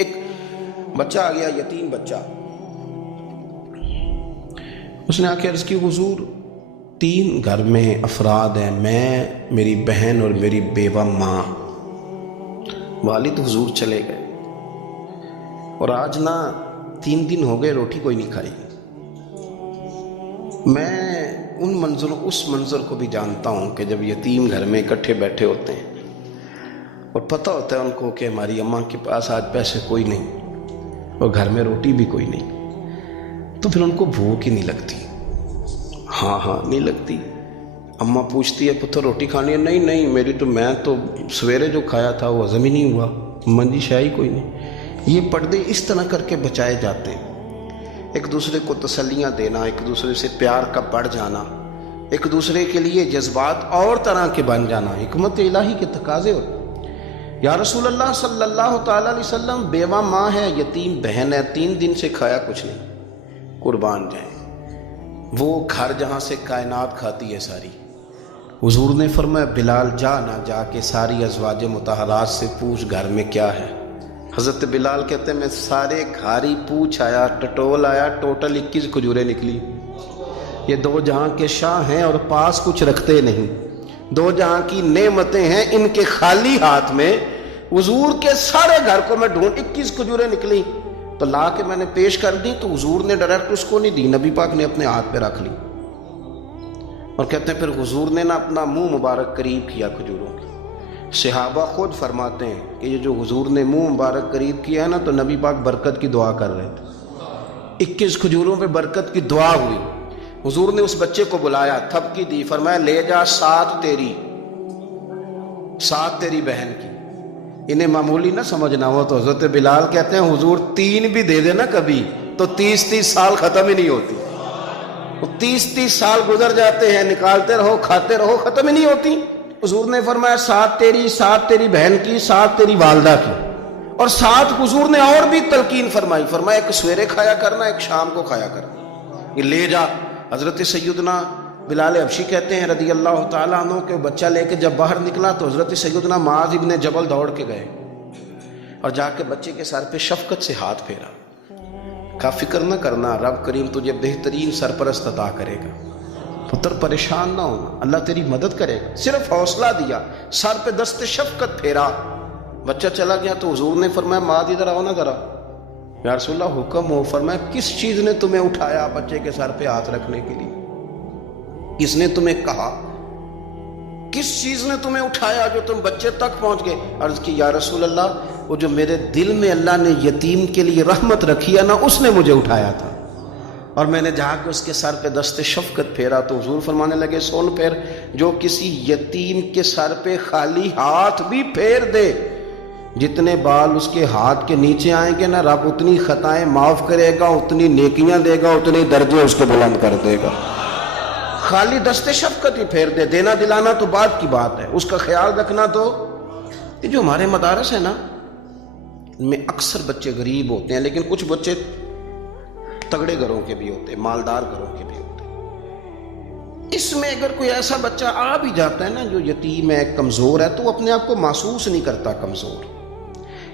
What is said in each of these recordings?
ایک بچہ آ گیا، یتیم بچہ، اس نے آ کے عرض کی حضور 3 گھر میں افراد ہیں، میں، میری بہن اور میری بیوہ ماں، والد حضور چلے گئے اور آج نہ 3 دن ہو گئے روٹی کوئی نہیں کھائی۔ میں اس منظر کو بھی جانتا ہوں کہ جب یتیم گھر میں اکٹھے بیٹھے ہوتے ہیں اور پتہ ہوتا ہے ان کو کہ ہماری اماں کے پاس آج پیسے کوئی نہیں اور گھر میں روٹی بھی کوئی نہیں، تو پھر ان کو بھوک ہی نہیں لگتی۔ ہاں نہیں لگتی۔ اماں پوچھتی ہے پتر روٹی کھانی ہے؟ نہیں میں تو سویرے جو کھایا تھا وہ ہضم ہی نہیں ہوا، منجی شاہی کوئی نہیں۔ یہ پردے اس طرح کر کے بچائے جاتے ہیں، ایک دوسرے کو تسلیاں دینا، ایک دوسرے سے پیار کا بڑھ جانا، ایک دوسرے کے لیے جذبات اور طرح کے بن جانا، حکمت الہی کے تقاضے ہوتے ہیں۔ یا رسول اللہ صلی اللہ تعالیٰ علیہ وسلم، بیوہ ماں ہے، یتیم بہن ہے، 3 دن سے کھایا کچھ نہیں، قربان جائیں وہ گھر جہاں سے کائنات کھاتی ہے ساری۔ حضور نے فرمایا بلال جا کے ساری ازواج مطہرات سے پوچھ گھر میں کیا ہے۔ حضرت بلال کہتے ہیں میں سارے گھاری پوچھ آیا، ٹٹول آیا، ٹوٹل 21 کھجوریں نکلی۔ یہ 2 جہاں کے شاہ ہیں اور پاس کچھ رکھتے نہیں، 2 جہاں کی نعمتیں ہیں، ان کے خالی ہاتھ میں حضور کے سارے گھر کو میں ڈھونڈ 21 کھجوریں نکلی تو لا کے میں نے پیش کر دی، تو حضور نے ڈائریکٹ اس کو نہیں دی، نبی پاک نے اپنے ہاتھ پہ رکھ لی۔ اور کہتے ہیں پھر حضور نے اپنا منہ مبارک قریب کیا کھجوروں کی۔ صحابہ خود فرماتے ہیں کہ یہ جو حضور نے منہ مبارک قریب کیا ہے نا، تو نبی پاک برکت کی دعا کر رہے تھے، 21 کھجوروں پہ برکت کی دعا ہوئی۔ حضور نے اس بچے کو بلایا، تھپکی دی، فرمایا لے جا 7 تیری بہن کی۔ انہیں معمولی نہ سمجھنا ہو تو حضرت بلال کہتے ہیں حضور 3 بھی دے دینا کبھی تو 30 سال ختم ہی نہیں ہوتی، 30 سال گزر جاتے ہیں، نکالتے رہو کھاتے رہو، ختم ہی نہیں ہوتی۔ حضور نے فرمایا 7 تیری بہن کی، 7 تیری والدہ کی، اور 7 حضور نے اور بھی تلقین فرمائی، فرمایا ایک سویرے کھایا کرنا، ایک شام کو کھایا کرنا، یہ لے جا۔ حضرت سیدنا بلال حبشی کہتے ہیں رضی اللہ تعالیٰ عنہ کہ بچہ لے کے جب باہر نکلا تو حضرت سیدنا معاذ ابن جبل دوڑ کے گئے اور جا کے بچے کے سر پہ شفقت سے ہاتھ پھیرا، کہا فکر نہ کرنا، رب کریم تجھے بہترین سرپرست عطا کرے گا، پتر پریشان نہ ہونا، اللہ تیری مدد کرے گا۔ صرف حوصلہ دیا، سر پہ دست شفقت پھیرا، بچہ چلا گیا تو حضور نے فرمایا معاذ ادھر آؤ نا ذرا۔ یا رسول اللہ حکم ہو۔ فرمایا کس چیز نے تمہیں اٹھایا بچے کے سر پہ ہاتھ رکھنے کے لیے؟ کس نے تمہیں کہا؟ کس چیز نے تمہیں اٹھایا جو تم بچے تک پہنچ گئے؟ عرض کی یا رسول اللہ وہ جو میرے دل میں اللہ نے یتیم کے لیے رحمت رکھی ہے نا، اس نے مجھے اٹھایا تھا، اور میں نے جا کے اس کے سر پہ دست شفقت پھیرا۔ تو حضور فرمانے لگے سن پھر، جو کسی یتیم کے سر پہ خالی ہاتھ بھی پھیر دے، جتنے بال اس کے ہاتھ کے نیچے آئیں گے نا، رب اتنی خطائیں معاف کرے گا، اتنی نیکیاں دے گا، اتنے درجے اس کے بلند کر دے گا۔ خالی دست شفقت ہی پھیر دے، دینا دلانا تو بات کی بات ہے، اس کا خیال رکھنا تو۔ یہ جو ہمارے مدارس ہیں نا، ان میں اکثر بچے غریب ہوتے ہیں، لیکن کچھ بچے تگڑے گھروں کے بھی ہوتے ہیں، مالدار گھروں کے بھی ہوتے ہیں۔ اس میں اگر کوئی ایسا بچہ آ بھی جاتا ہے نا جو یتیم ہے، کمزور ہے، تو وہ اپنے آپ کو محسوس نہیں کرتا کمزور،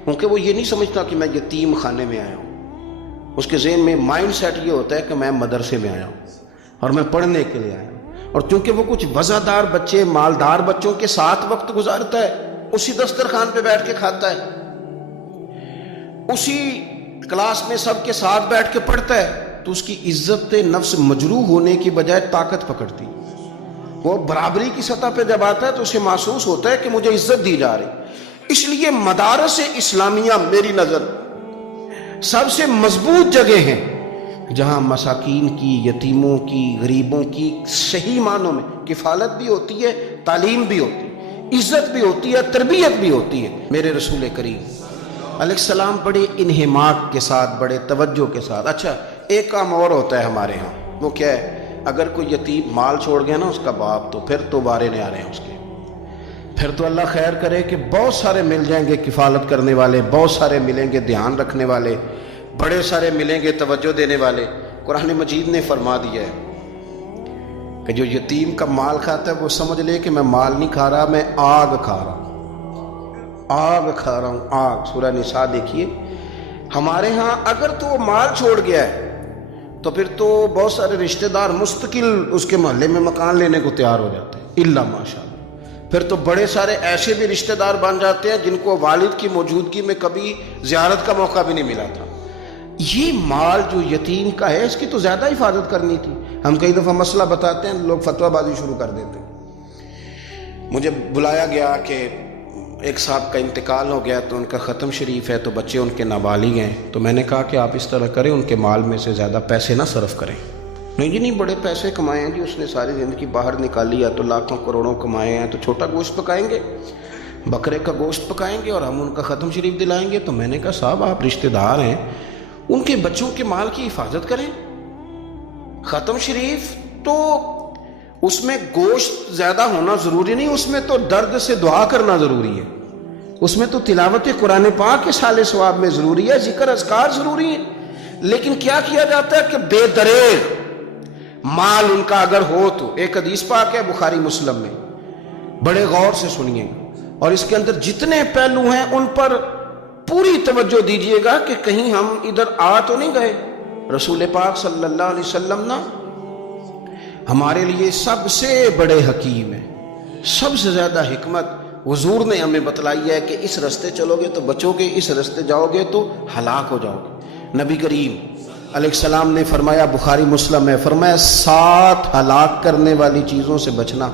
کیونکہ وہ یہ نہیں سمجھتا کہ میں یتیم خانے میں آیا ہوں۔ اس کے ذہن میں مائنڈ سیٹ یہ ہوتا ہے کہ میں مدرسے میں آیا ہوں اور میں پڑھنے کے لیے آیا ہوں، اور چونکہ وہ کچھ وزادار بچے، مالدار بچوں کے ساتھ وقت گزارتا ہے، اسی دسترخوان پہ بیٹھ کے کھاتا ہے، اسی کلاس میں سب کے ساتھ بیٹھ کے پڑھتا ہے، تو اس کی عزت نفس مجروح ہونے کی بجائے طاقت پکڑتی۔ وہ برابری کی سطح پہ جب آتا ہے تو اسے محسوس ہوتا ہے کہ مجھے عزت دی جا رہی۔ اس لیے مدارس اسلامیہ میری نظر سب سے مضبوط جگہ ہیں جہاں مساکین کی، یتیموں کی، غریبوں کی صحیح معنوں میں کفالت بھی ہوتی ہے، تعلیم بھی ہوتی ہے، عزت بھی ہوتی ہے، تربیت بھی ہوتی ہے۔ میرے رسول کریم علیہ السلام بڑے انہماک کے ساتھ، بڑے توجہ کے ساتھ۔ اچھا ایک کام اور ہوتا ہے ہمارے ہاں، وہ کیا ہے؟ اگر کوئی یتیم مال چھوڑ گیا نا اس کا باپ، تو پھر تو بارے نہیں آ رہے ہیں اس کے، پھر تو اللہ خیر کرے کہ بہت سارے مل جائیں گے کفالت کرنے والے، بہت سارے ملیں گے دھیان رکھنے والے، بڑے سارے ملیں گے توجہ دینے والے۔ قرآن مجید نے فرما دیا ہے کہ جو یتیم کا مال کھاتا ہے وہ سمجھ لے کہ میں مال نہیں کھا رہا، میں آگ کھا رہا ہوں، آگ کھا رہا ہوں، آگ۔ سورہ نساء دیکھیے ہمارے ہاں اگر تو وہ مال چھوڑ گیا ہے تو پھر تو بہت سارے رشتہ دار مستقل اس کے محلے میں مکان لینے کو تیار ہو جاتے ہیں، الا ماشاء اللہ۔ پھر تو بڑے سارے ایسے بھی رشتہ دار بن جاتے ہیں جن کو والد کی موجودگی میں کبھی زیارت کا موقع بھی نہیں ملا تھا۔ یہ مال جو یتیم کا ہے اس کی تو زیادہ حفاظت کرنی تھی۔ ہم کئی دفعہ مسئلہ بتاتے ہیں، لوگ فتویٰ بازی شروع کر دیتے ہیں۔ مجھے بلایا گیا کہ ایک صاحب کا انتقال ہو گیا تو ان کا ختم شریف ہے، تو بچے ان کے نابالغ ہیں، تو میں نے کہا کہ آپ اس طرح کریں، ان کے مال میں سے زیادہ پیسے نہ صرف کریں۔ نہیں جی نہیں، بڑے پیسے کمائے ہیں جی، اس نے ساری زندگی باہر نکالی ہے تو لاکھوں کروڑوں کمائے ہیں، تو چھوٹا گوشت پکائیں گے، بکرے کا گوشت پکائیں گے اور ہم ان کا ختم شریف دلائیں گے۔ تو میں نے کہا صاحب آپ رشتہ دار ہیں، ان کے بچوں کے مال کی حفاظت کریں۔ ختم شریف تو اس میں گوشت زیادہ ہونا ضروری نہیں، اس میں تو درد سے دعا کرنا ضروری ہے، اس میں تو تلاوت قرآن پاک کے سال ثواب میں ضروری ہے، ذکر اذکار ضروری ہے۔ لیکن کیا کیا جاتا ہے کہ بے دریغ مال ان کا اگر ہو تو، ایک حدیث پاک ہے بخاری مسلم میں، بڑے غور سے سنیے گا اور اس کے اندر جتنے پہلو ہیں ان پر پوری توجہ دیجیے گا کہ کہیں ہم ادھر آ تو نہیں گئے۔ رسول پاک صلی اللہ علیہ وسلم نا ہمارے لیے سب سے بڑے حکیم ہیں، سب سے زیادہ حکمت حضور نے ہمیں بتلائی ہے کہ اس رستے چلو گے تو بچو گے، اس رستے جاؤ گے تو ہلاک ہو جاؤ گے۔ نبی کریم علیہ السلام نے فرمایا، بخاری مسلم ہے، فرمایا 7 ہلاک کرنے والی چیزوں سے بچنا،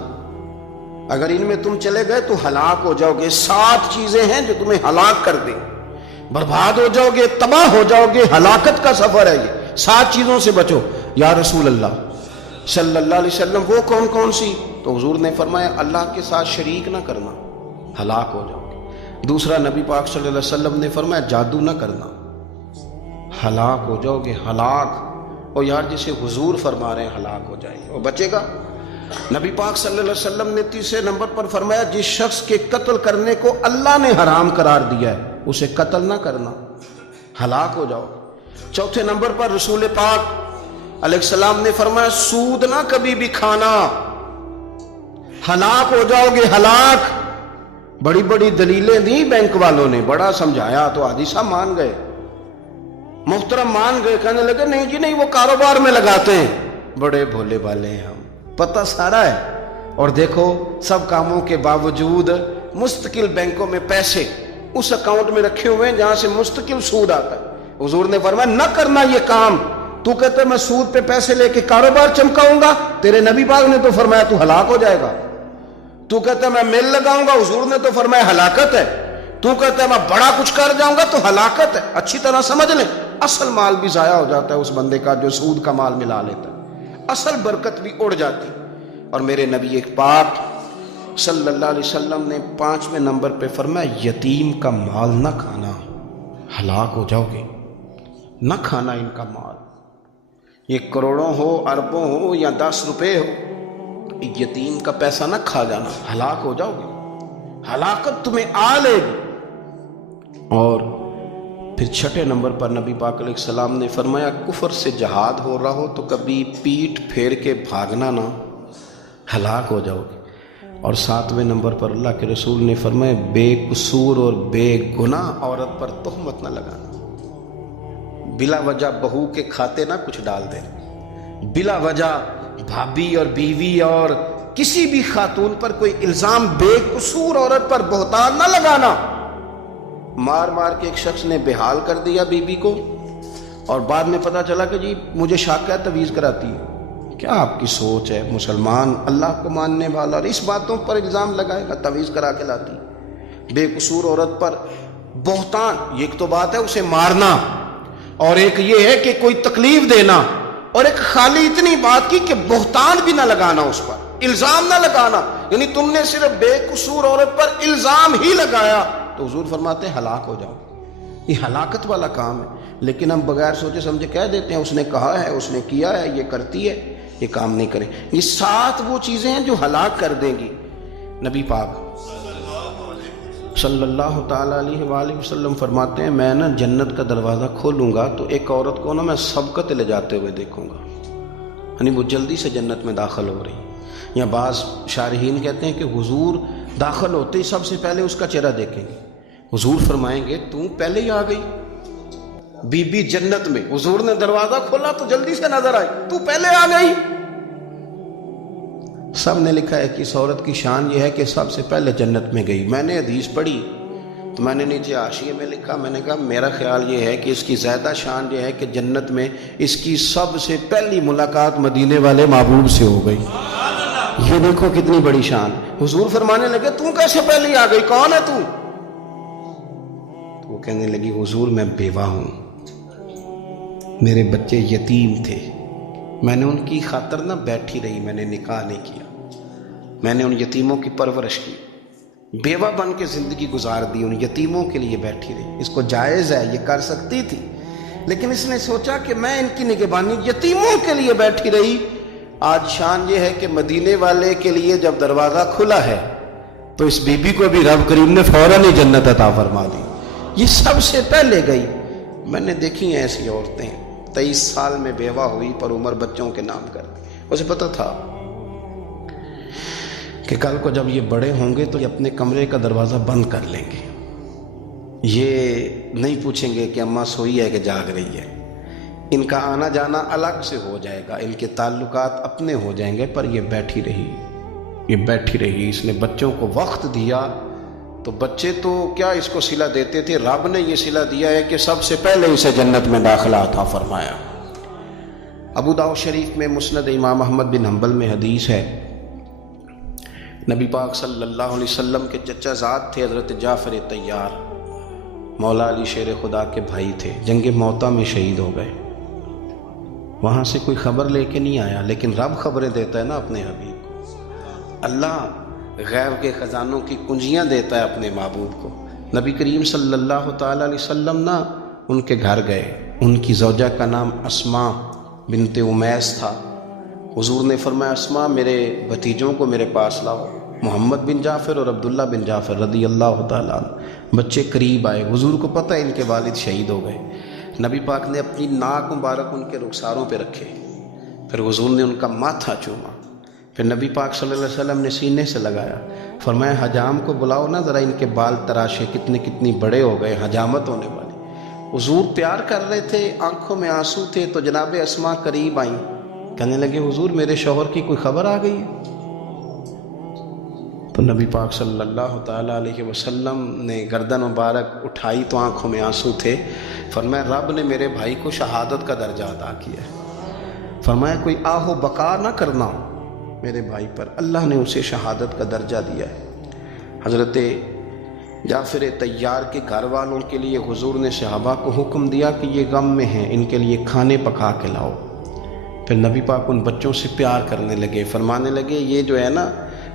اگر ان میں تم چلے گئے تو ہلاک ہو جاؤ گے۔ 7 چیزیں ہیں جو تمہیں ہلاک کر دیں، برباد ہو جاؤ گے، تباہ ہو جاؤ گے، ہلاکت کا سفر ہے یہ، 7 چیزوں سے بچو۔ یا رسول اللہ صلی اللہ علیہ وسلم وہ کون کون سی؟ تو حضور نے فرمایا اللہ کے ساتھ شریک نہ کرنا، ہلاک ہو جاؤ گے۔ دوسرا نبی پاک صلی اللہ علیہ وسلم نے فرمایا جادو نہ کرنا، ہلاک ہو جاؤ گے، ہلاک۔ اور یار جسے حضور فرما رہے ہیں ہلاک ہو جائے گا، وہ بچے گا۔ نبی پاک صلی اللہ علیہ وسلم نے تیسرے نمبر پر فرمایا جس شخص کے قتل کرنے کو اللہ نے حرام قرار دیا ہے اسے قتل نہ کرنا، ہلاک ہو جاؤ گے۔ چوتھے نمبر پر رسول پاک علیہ السلام نے فرمایا سود نہ کبھی بھی کھانا، ہلاک ہو جاؤ گے، ہلاک۔ بڑی بڑی دلیلیں دی بینک والوں نے، بڑا سمجھایا تو حاجی صاحب مان گئے، محترم مان گئے، کہنے لگے نہیں جی نہیں وہ کاروبار میں لگاتے ہیں۔ بڑے بھولے والے ہیں ہم، پتہ سارا ہے۔ اور دیکھو سب کاموں کے باوجود مستقل بینکوں میں پیسے اس اکاؤنٹ میں رکھے ہوئے ہیں جہاں سے مستقل سود آتا ہے۔ حضور نے فرمایا نہ کرنا یہ کام۔ تو کہتا ہے میں سود پہ پیسے لے کے کاروبار چمکاؤں گا، تیرے نبی پاک نے تو فرمایا تو ہلاک ہو جائے گا۔ تو کہتا ہے میں مل لگاؤں گا، حضور نے تو فرمایا ہلاکت ہے۔ تو کہتا ہے میں بڑا کچھ کر جاؤں گا تو ہلاکت ہے۔ اچھی طرح سمجھ لیں، اصل مال بھی ضائع ہو جاتا ہے اس بندے کا جو سود کا مال ملا لیتا ہے، اصل برکت بھی اڑ جاتی۔ اور میرے نبی پاک صلی اللہ علیہ وسلم نے 5ویں نمبر پہ فرمایا یتیم کا مال نہ کھانا، ہلاک ہو جاؤ گے، نہ کھانا ان کا مال، یہ کروڑوں ہو، اربوں ہو یا 10 روپے ہو، یتیم کا پیسہ نہ کھا جانا، ہلاک ہو جاؤ گے، ہلاکت تمہیں آ لے گی۔ اور پھر 6 نمبر پر نبی پاک علیہ السلام نے فرمایا کفر سے جہاد ہو رہا ہو تو کبھی پیٹھ پھیر کے بھاگنا نہ، ہلاک ہو جاؤ گے۔ اور 7ویں نمبر پر اللہ کے رسول نے فرمایا بے قصور اور بے گناہ عورت پر تہمت نہ لگانا، بلا وجہ بہو کے کھاتے نہ کچھ ڈال دے، بلا وجہ بھابھی اور بیوی اور کسی بھی خاتون پر کوئی الزام بے قصور عورت پر بہتان نہ لگانا۔ مار مار کے ایک شخص نے بحال کر دیا بیوی کو اور بعد میں پتا چلا کہ جی مجھے شاک ہے تویز کراتی ہے۔ کیا آپ کی سوچ ہے؟ مسلمان اللہ کو ماننے والا اور اس باتوں پر الزام لگائے گا تویز کرا کے لاتی؟ بے قصور عورت پر بہتان، یہ ایک تو بات ہے اسے مارنا، اور ایک یہ ہے کہ کوئی تکلیف دینا، اور ایک خالی اتنی بات کی کہ بہتان بھی نہ لگانا، اس پر الزام نہ لگانا، یعنی تم نے صرف بے قصور عورت پر الزام ہی لگایا تو حضور فرماتے ہیں ہلاک ہو جاؤ۔ یہ ہلاکت والا کام ہے، لیکن ہم بغیر سوچے سمجھے کہہ دیتے ہیں اس نے کہا ہے، اس نے کیا ہے، یہ کرتی ہے، یہ کام نہیں کریں۔ یہ 7 وہ چیزیں ہیں جو ہلاک کر دیں گی۔ نبی پاک صلی اللہ تعالیٰ علیہ وآلہ وسلم فرماتے ہیں میں نا جنت کا دروازہ کھولوں گا تو ایک عورت کو نا میں سبقت لے جاتے ہوئے دیکھوں گا، یعنی وہ جلدی سے جنت میں داخل ہو رہی۔ یا بعض شارحین کہتے ہیں کہ حضور داخل ہوتے ہی سب سے پہلے اس کا چہرہ دیکھیں گے، حضور فرمائیں گے تو پہلے ہی آ گئی، بی بی جنت میں، حضور نے دروازہ کھولا تو جلدی سے نظر آئی، تو پہلے آ گئی۔ سب نے لکھا ہے کہ اس عورت کی شان یہ ہے کہ سب سے پہلے جنت میں گئی۔ میں نے حدیث پڑھی تو میں نے نیچے حاشیے میں لکھا، میں نے کہا میرا خیال یہ ہے کہ اس کی زیادہ شان یہ ہے کہ جنت میں اس کی سب سے پہلی ملاقات مدینے والے محبوب سے ہو گئی۔ یہ دیکھو کتنی بڑی شان۔ حضور فرمانے لگے تو کیسے پہلی آ گئی، کون ہے تو وہ کہنے لگی حضور میں بیوہ ہوں، میرے بچے یتیم تھے، میں نے ان کی خاطر نہ بیٹھی رہی، میں نے نکاح نہیں کیا، میں نے ان یتیموں کی پرورش کی، بیوہ بن کے زندگی گزار دی، ان یتیموں کے لیے بیٹھی رہی۔ اس کو جائز ہے، یہ کر سکتی تھی، لیکن اس نے سوچا کہ میں ان کی نگہبانی یتیموں کے لیے بیٹھی رہی۔ آج شان یہ ہے کہ مدینے والے کے لیے جب دروازہ کھلا ہے تو اس بی بی کو بھی رب کریم نے فوراً ہی جنت عطا فرما دی، یہ سب سے پہلے گئی۔ میں نے دیکھی ہیں ایسی عورتیں 23 سال میں بیوہ ہوئی پر عمر بچوں کے نام کر دی۔ اسے پتہ تھا کہ کل کو جب یہ بڑے ہوں گے تو یہ اپنے کمرے کا دروازہ بند کر لیں گے، یہ نہیں پوچھیں گے کہ اماں سوئی ہے کہ جاگ رہی ہے، ان کا آنا جانا الگ سے ہو جائے گا، ان کے تعلقات اپنے ہو جائیں گے، پر یہ بیٹھی رہی، یہ بیٹھی رہی۔ اس نے بچوں کو وقت دیا تو بچے تو کیا اس کو صلہ دیتے تھے، رب نے یہ صلہ دیا ہے کہ سب سے پہلے اسے جنت میں داخلہ عطا فرمایا۔ ابو داؤد شریف میں مسند امام احمد بن حنبل میں حدیث ہے، نبی پاک صلی اللہ علیہ وسلم کے چچا زاد تھے حضرت جعفر طیار، مولا علی شیر خدا کے بھائی تھے، جنگ موطا میں شہید ہو گئے۔ وہاں سے کوئی خبر لے کے نہیں آیا، لیکن رب خبریں دیتا ہے نا اپنے حبیب کو، اللہ غیب کے خزانوں کی کنجیاں دیتا ہے اپنے محبوب کو۔ نبی کریم صلی اللہ تعالیٰ علیہ وسلم نا ان کے گھر گئے، ان کی زوجہ کا نام اسماء بنت امیس تھا۔ حضور نے فرمایا اسماء میرے بھتیجوں کو میرے پاس لاؤ، محمد بن جعفر اور عبداللہ بن جعفر رضی اللہ تعالیٰ عنہ۔ بچے قریب آئے، حضور کو پتہ ان کے والد شہید ہو گئے۔ نبی پاک نے اپنی ناک مبارک ان کے رخساروں پہ رکھے، پھر حضور نے ان کا ماتھا چوما، پھر نبی پاک صلی اللہ علیہ وسلم نے سینے سے لگایا، فرمایا حجام کو بلاؤ نا ذرا، ان کے بال تراشے کتنی بڑے ہو گئے، حجامت ہونے والی۔ حضور پیار کر رہے تھے، آنکھوں میں آنسو تھے، تو جناب اسماء قریب آئیں، کہنے لگے حضور میرے شوہر کی کوئی خبر آ گئی ہے؟ تو نبی پاک صلی اللہ تعالیٰ علیہ وسلم نے گردن مبارک اٹھائی تو آنکھوں میں آنسو تھے، فرمایا رب نے میرے بھائی کو شہادت کا درجہ عطا کیا ہے، فرمایا کوئی آہ و بکا نہ کرنا میرے بھائی پر، اللہ نے اسے شہادت کا درجہ دیا ہے۔ حضرت جعفر طیار کے گھر والوں کے لیے حضور نے صحابہ کو حکم دیا کہ یہ غم میں ہیں، ان کے لیے کھانے پکا کے لاؤ۔ پھر نبی پاک ان بچوں سے پیار کرنے لگے، فرمانے لگے یہ جو ہے نا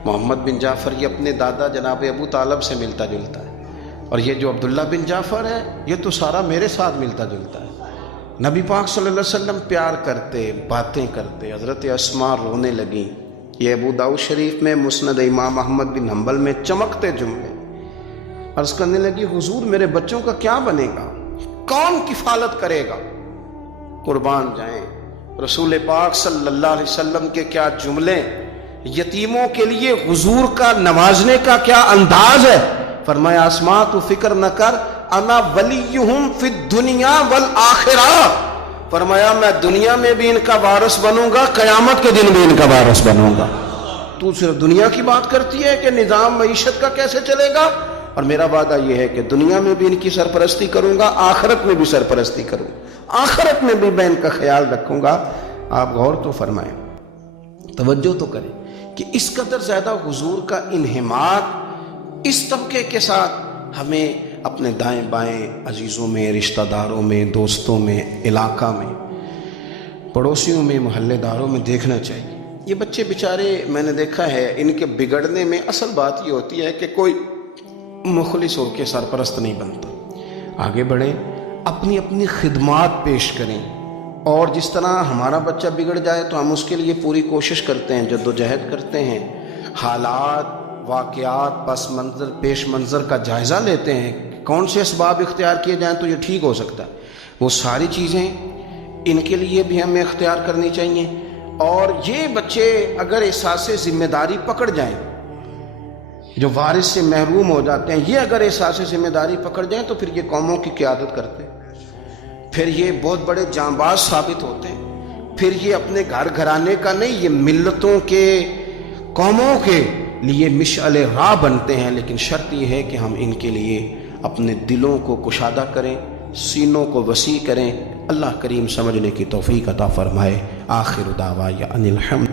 محمد بن جعفر یہ اپنے دادا جناب ابو طالب سے ملتا جلتا ہے، اور یہ جو عبداللہ بن جعفر ہے یہ تو سارا میرے ساتھ ملتا جلتا ہے۔ نبی پاک صلی اللہ علیہ وسلم پیار کرتے، باتیں کرتے، حضرت اسماء رونے لگیں۔ یہ ابو داؤد شریف میں مسند امام احمد بن حنبل میں چمکتے جملے۔ عرض کرنے لگی حضور میرے بچوں کا کیا بنے گا، کون کفالت کرے گا؟ قربان جائیں رسول پاک صلی اللہ علیہ وسلم کے کیا جملے، یتیموں کے لیے حضور کا نوازنے کا کیا انداز ہے۔ فرمایا اسماء تو فکر نہ کر، انا ولیہم فی الدنیا والآخرہ، فرمایا میں دنیا میں بھی ان کا وارث بنوں گا، قیامت کے دن بھی ان کا وارث بنوں گا۔ تو صرف دنیا کی بات کرتی ہے کہ نظام معیشت کا کیسے چلے گا، اور میرا وعدہ یہ ہے کہ دنیا میں بھی ان کی سرپرستی کروں گا، آخرت میں بھی سرپرستی کروں گا، آخرت میں بھی میں ان کا خیال رکھوں گا۔ آپ غور تو فرمائیں، توجہ تو کریں کہ اس قدر زیادہ حضور کا انہماک اس طبقے کے ساتھ ہمیں اپنے دائیں بائیں عزیزوں میں، رشتہ داروں میں، دوستوں میں، علاقہ میں، پڑوسیوں میں، محلے داروں میں دیکھنا چاہیے۔ یہ بچے بیچارے میں نے دیکھا ہے ان کے بگڑنے میں اصل بات یہ ہوتی ہے کہ کوئی مخلص ہو کے سرپرست نہیں بنتا۔ آگے بڑھیں، اپنی اپنی خدمات پیش کریں، اور جس طرح ہمارا بچہ بگڑ جائے تو ہم اس کے لیے پوری کوشش کرتے ہیں، جدوجہد کرتے ہیں، حالات، واقعات، پس منظر، پیش منظر کا جائزہ لیتے ہیں، کون سے اسباب اختیار کیے جائیں تو یہ ٹھیک ہو سکتا ہے۔ وہ ساری چیزیں ان کے لیے بھی ہمیں اختیار کرنی چاہیے۔ اور یہ بچے اگر احساس ذمہ داری پکڑ جائیں، جو وارث سے محروم ہو جاتے ہیں، یہ اگر احساس ذمہ داری پکڑ جائیں تو پھر یہ قوموں کی قیادت کرتے ہیں، پھر یہ بہت بڑے جانباز ثابت ہوتے ہیں، پھر یہ اپنے گھر گھرانے کا نہیں، یہ ملتوں کے، قوموں کے لیے مشعل راہ بنتے ہیں۔ لیکن شرط یہ ہے کہ ہم ان کے لیے اپنے دلوں کو کشادہ کریں، سینوں کو وسیع کریں۔ اللہ کریم سمجھنے کی توفیق عطا فرمائے۔ آخر دعوانا ان الحمد